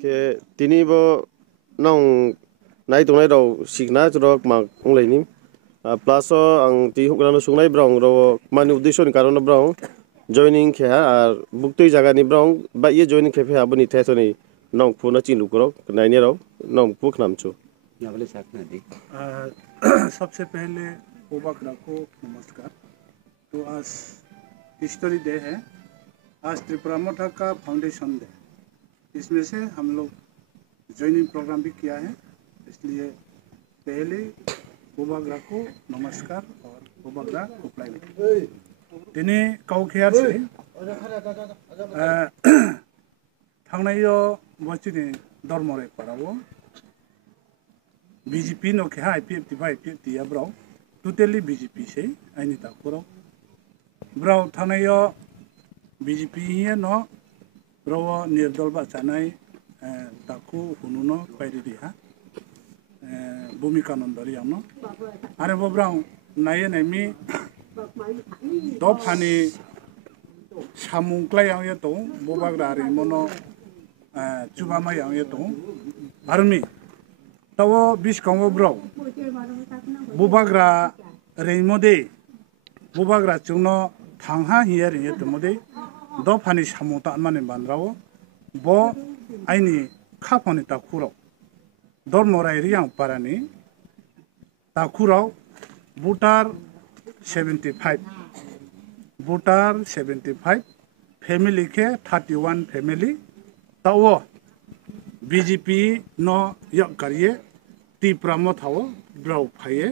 ke tini bo nong nai tongnai rok sikna jorok mak onglaini plus ang ti hukrano sungnai brong ro mani uddesho ni karon brong joining khe ar buktui jaga ni brong ba ye joining khe ha boni the ni nong phuna chinlu korok naine ro nong puk namchu सबसे पहले ओबाकरा को नमस्कार। तो आज history day है, आज त्रिपुरा मोथा का foundation day. इसमें से हम लोग ज्वाइनिंग प्रोग्राम भी किया है, इसलिए पहले ओबाकरा को नमस्कार और ओबाकरा अप्लाई दिने काउकेयार से थांनायो बचिने धर्मरे पड़ावो BJP no ke hai IPFT ya bro totally BJP se aini ta koro bro thanayo BJP ye no bro nirdol ba chanai taku hununo pairi ha bhumika nondari amno are bo bro naye naimi dofani samungklai yang ye to bobagrari mono chubama yang ye to armi tawo biskongo bro bubagra reimode bubagra chungno thangha hier ye tumode do phani samuta mane bandrawo bo aini khapani ta khuro dor morai riang parani ta khuro voter 75 family ke 31 family tawo BJP no yakarui Tipra motha bro phaye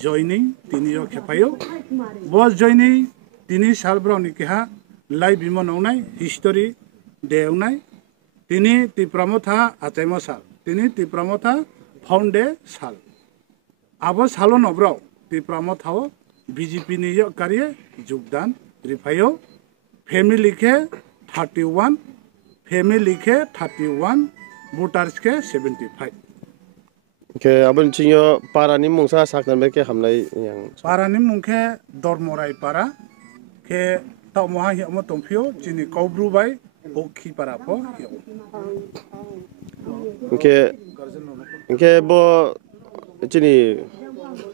joining tini yo khepayo bo joining tini sal bro ni keha live bimon onai history de onai tini Tipra motha achaimo sal tini Tipra motha founde sal abo salo no bro Tipra motha BJP ni yakarui jogdan ripayo family ke 31 family ke 31 voters ke 75 ke abon chinyo parani mungsa saknan be ke hamnai yang parani mungke dormorai para ke tau moha hi mo tongphio chini kobru bai okhi para po ke bo chini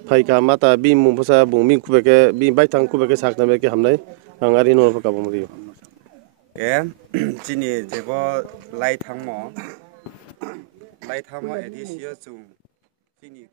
phaika mata bi mung phasa bung min khube ke bi bai thang khube ke saknan be ke hamnai angari no pa kabum ri ke chini jebo lai thangmo edisio chung chini